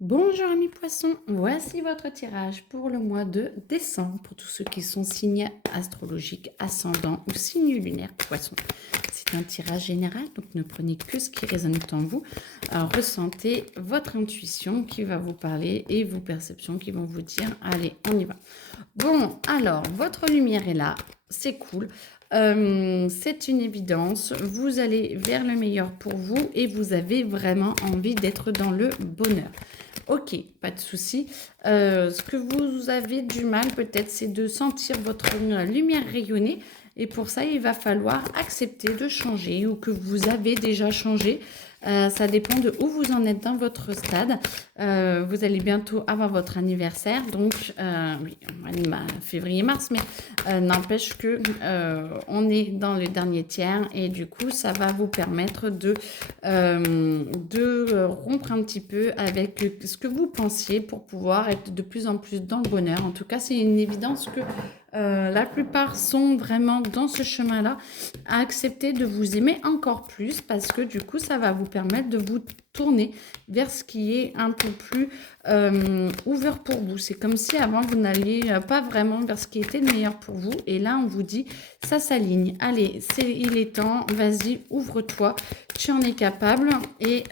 Bonjour amis poissons, voici votre tirage pour le mois de décembre pour tous ceux qui sont signes astrologiques, ascendants ou signes lunaires poissons. C'est un tirage général, donc ne prenez que ce qui résonne en vous. Alors, ressentez votre intuition qui va vous parler et vos perceptions qui vont vous dire allez, on y va. Bon, alors, votre lumière est là, c'est cool. C'est une évidence, vous allez vers le meilleur pour vous et vous avez vraiment envie d'être dans le bonheur. Ok, pas de souci. Ce que vous avez du mal peut-être, c'est de sentir votre lumière rayonner. Et pour ça, il va falloir accepter de changer ou que vous avez déjà changé. Ça dépend de où vous en êtes dans votre stade. Vous allez bientôt avoir votre anniversaire, donc oui, février-mars, mais n'empêche que on est dans le dernier tiers et du coup, ça va vous permettre de rompre un petit peu avec ce que vous pensiez pour pouvoir être de plus en plus dans le bonheur. En tout cas, c'est une évidence que la plupart sont vraiment dans ce chemin-là, à accepter de vous aimer encore plus parce que du coup, ça va vous permettre de vous tourner vers ce qui est un peu plus ouvert pour vous. C'est comme si avant, vous n'alliez pas vraiment vers ce qui était le meilleur pour vous. Et là, on vous dit, ça s'aligne. Allez, il est temps, vas-y, ouvre-toi. Tu en es capable. Et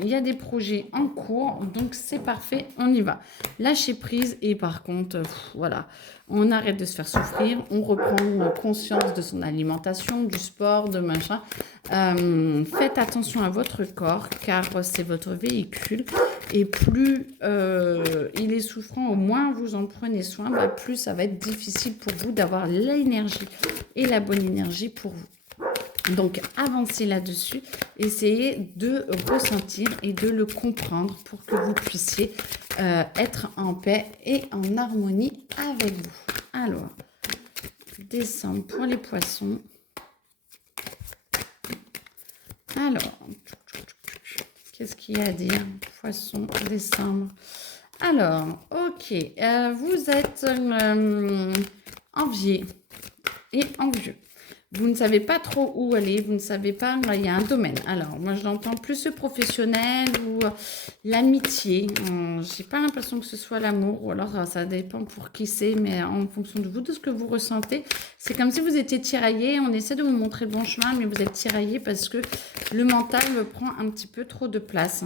il y a des projets en cours. Donc, c'est parfait, on y va. Lâchez prise. Et par contre, voilà, on arrête de se faire souffrir. On reprend conscience de son alimentation, du sport, de machin. Faites attention à votre corps car c'est votre véhicule et plus il est souffrant, au moins vous en prenez soin, plus ça va être difficile pour vous d'avoir l'énergie et la bonne énergie pour vous. Donc avancez là-dessus, essayez de ressentir et de le comprendre pour que vous puissiez être en paix et en harmonie avec vous. Alors, décembre pour les poissons. Alors, qu'est-ce qu'il y a à dire? Poisson, décembre. Alors, ok. Vous êtes envié et envieux. Vous ne savez pas trop où aller, vous ne savez pas, il y a un domaine. Alors, moi, je l'entends plus le professionnel ou l'amitié. Je n'ai pas l'impression que ce soit l'amour, ou alors ça dépend pour qui c'est, mais en fonction de vous, de ce que vous ressentez. C'est comme si vous étiez tiraillé, on essaie de vous montrer le bon chemin, mais vous êtes tiraillé parce que le mental prend un petit peu trop de place.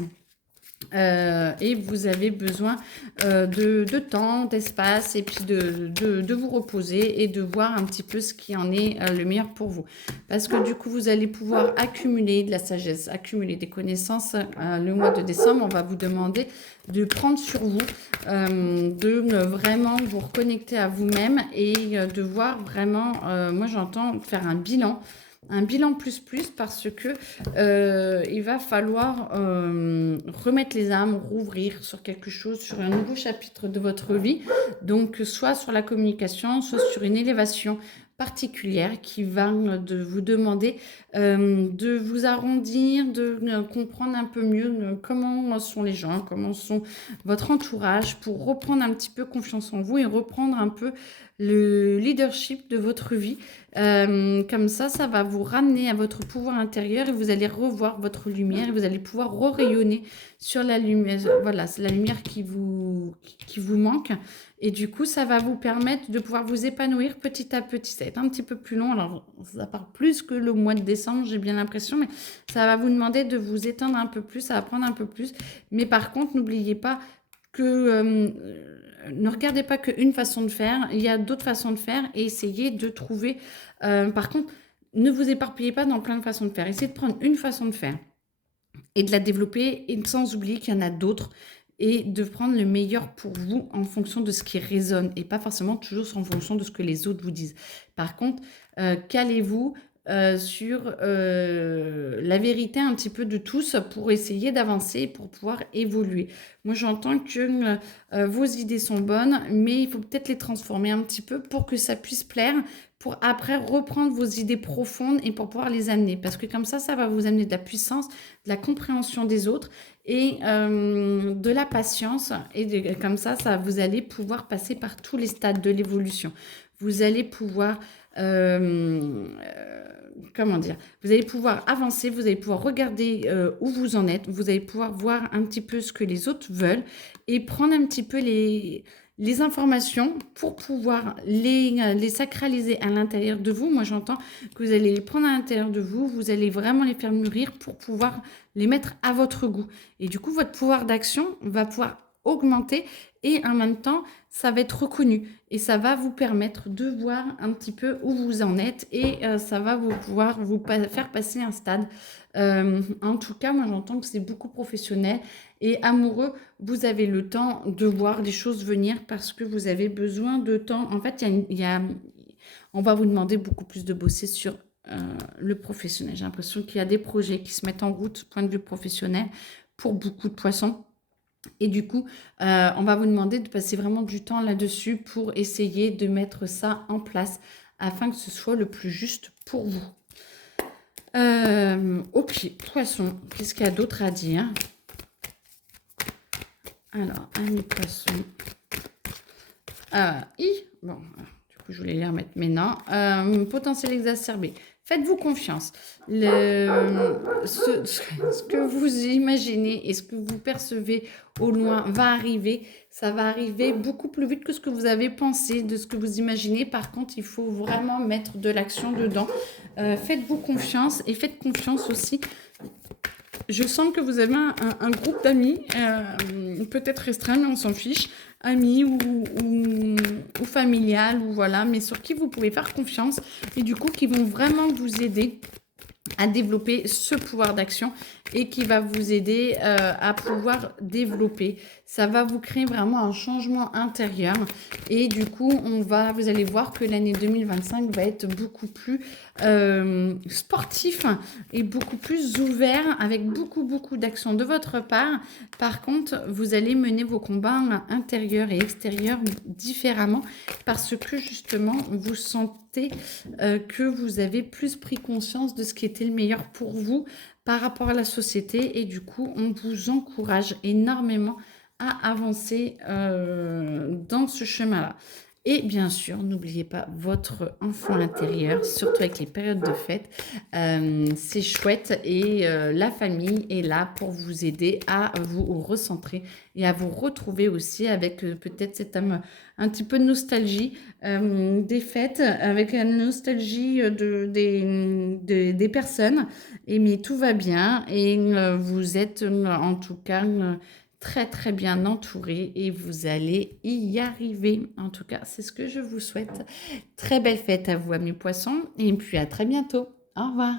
Et vous avez besoin de temps, d'espace et puis de vous reposer et de voir un petit peu ce qui en est le meilleur pour vous. Parce que du coup, vous allez pouvoir accumuler de la sagesse, accumuler des connaissances. Le mois de décembre, on va vous demander de prendre sur vous, de vraiment vous reconnecter à vous-même et de voir vraiment, moi j'entends faire un bilan plus parce que il va falloir remettre les âmes, rouvrir sur quelque chose, sur un nouveau chapitre de votre vie. Donc, soit sur la communication, soit sur une élévation particulière qui va de vous demander de vous arrondir, de comprendre un peu mieux comment sont les gens, comment sont votre entourage pour reprendre un petit peu confiance en vous et reprendre un peu le leadership de votre vie. Comme ça va vous ramener à votre pouvoir intérieur et vous allez revoir votre lumière et vous allez pouvoir rayonner sur la lumière. Voilà, c'est la lumière qui vous manque. Et du coup, ça va vous permettre de pouvoir vous épanouir petit à petit. Ça va être un petit peu plus long. Alors, ça part plus que le mois de décembre, j'ai bien l'impression, mais ça va vous demander de vous étendre un peu plus, ça va prendre un peu plus. Mais par contre, n'oubliez pas que ne regardez pas qu'une façon de faire, il y a d'autres façons de faire et essayez de trouver. Par contre, ne vous éparpillez pas dans plein de façons de faire. Essayez de prendre une façon de faire et de la développer et sans oublier qu'il y en a d'autres et de prendre le meilleur pour vous en fonction de ce qui résonne et pas forcément toujours en fonction de ce que les autres vous disent. Par contre, calez-vous sur la vérité un petit peu de tous pour essayer d'avancer, pour pouvoir évoluer. Moi, j'entends que vos idées sont bonnes, mais il faut peut-être les transformer un petit peu pour que ça puisse plaire, pour après reprendre vos idées profondes et pour pouvoir les amener. Parce que comme ça va vous amener de la puissance, de la compréhension des autres et de la patience. Et comme ça, vous allez pouvoir passer par tous les stades de l'évolution. Vous allez pouvoir comment dire, vous allez pouvoir avancer, vous allez pouvoir regarder où vous en êtes, vous allez pouvoir voir un petit peu ce que les autres veulent et prendre un petit peu les informations pour pouvoir les sacraliser à l'intérieur de vous. Moi, j'entends que vous allez les prendre à l'intérieur de vous, vous allez vraiment les faire mûrir pour pouvoir les mettre à votre goût. Et du coup, votre pouvoir d'action va pouvoir augmenter et en même temps, ça va être reconnu et ça va vous permettre de voir un petit peu où vous en êtes et ça va vous pouvoir faire passer un stade. En tout cas, moi, j'entends que c'est beaucoup professionnel et amoureux. Vous avez le temps de voir les choses venir parce que vous avez besoin de temps. En fait, on va vous demander beaucoup plus de bosser sur le professionnel. J'ai l'impression qu'il y a des projets qui se mettent en route, point de vue professionnel, pour beaucoup de poissons. Et du coup, on va vous demander de passer vraiment du temps là-dessus pour essayer de mettre ça en place afin que ce soit le plus juste pour vous. Ok, poisson, qu'est-ce qu'il y a d'autre à dire? Alors, amis poissons. Bon, du coup, je voulais les remettre, mais non. Potentiel exacerbé. Faites-vous confiance. Ce que vous imaginez et ce que vous percevez au loin va arriver. Ça va arriver beaucoup plus vite que ce que vous avez pensé, de ce que vous imaginez. Par contre, il faut vraiment mettre de l'action dedans. Faites-vous confiance et faites confiance aussi. Je sens que vous avez un groupe d'amis, peut-être restreint, mais on s'en fiche, amis ou familial, ou voilà, mais sur qui vous pouvez faire confiance et du coup qui vont vraiment vous aider à développer ce pouvoir d'action et qui va vous aider à pouvoir développer. Ça va vous créer vraiment un changement intérieur et du coup, vous allez voir que l'année 2025 va être beaucoup plus sportif et beaucoup plus ouvert avec beaucoup d'actions de votre part. Par contre, vous allez mener vos combats intérieurs et extérieurs différemment parce que justement, vous sentez que vous avez plus pris conscience de ce qui était le meilleur pour vous par rapport à la société et du coup, on vous encourage énormément à avancer dans ce chemin-là. Et bien sûr, n'oubliez pas votre enfant intérieur, surtout avec les périodes de fête. C'est chouette et la famille est là pour vous aider à vous recentrer et à vous retrouver aussi avec peut-être cette âme un petit peu de nostalgie des fêtes, avec la nostalgie des personnes. Et mais tout va bien et vous êtes en tout cas très bien entouré et vous allez y arriver. En tout cas, c'est ce que je vous souhaite. Très belle fête à vous, amis poissons, et puis à très bientôt. Au revoir.